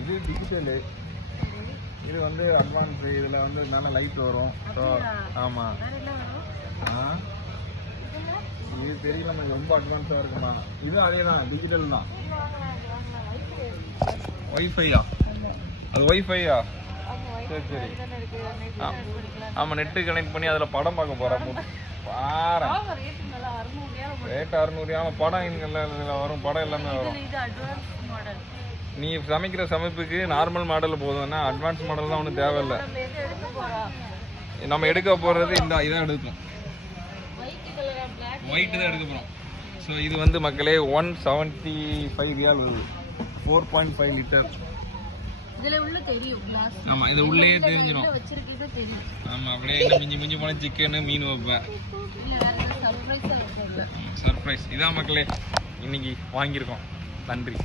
இது டிஜிட்டலு, இது வந்து அட்வான்ஸ். இதுல வந்து நல்ல லைட் வரும். ஆமா, இது தெரியல, நமக்கு ரொம்ப அட்வான்ஸா இருக்குமா. இது அதேதான், டிஜிட்டல் தான். வைஃபையா? அது வைஃபையா? சரி சரி. ஆமா, நெட்டு கனெக்ட் பண்ணி அதுல படம் பார்க்க போறேன். பாரு ரேட் 600. ஆமா, படம் இதுல வரும், படம் எல்லாமே வரும். நீ சமைக்கிற சமைப்புக்கு நார்மல் மாடல் போதும்னா, அட்வான்ஸ் மாடல் தான் ஒன்றும் தேவையில்லை. நம்ம எடுக்க போறது இதான் எடுக்கும், ஒயிட் தான் எடுக்க போறோம். ஸோ இது வந்து மக்களே 175 ரியால் வருது, 4.5 லிட்டர். ஆமா, இது உள்ளே தெரிஞ்சிடும். ஆமா, அப்படியே மிஞ்சி மிஞ்சி போன சிக்கன் மீன் வைப்பேன். சர்ப்ரைஸ். இதான் மக்களே இன்னைக்கு வாங்கியிருக்கோம். நன்றி.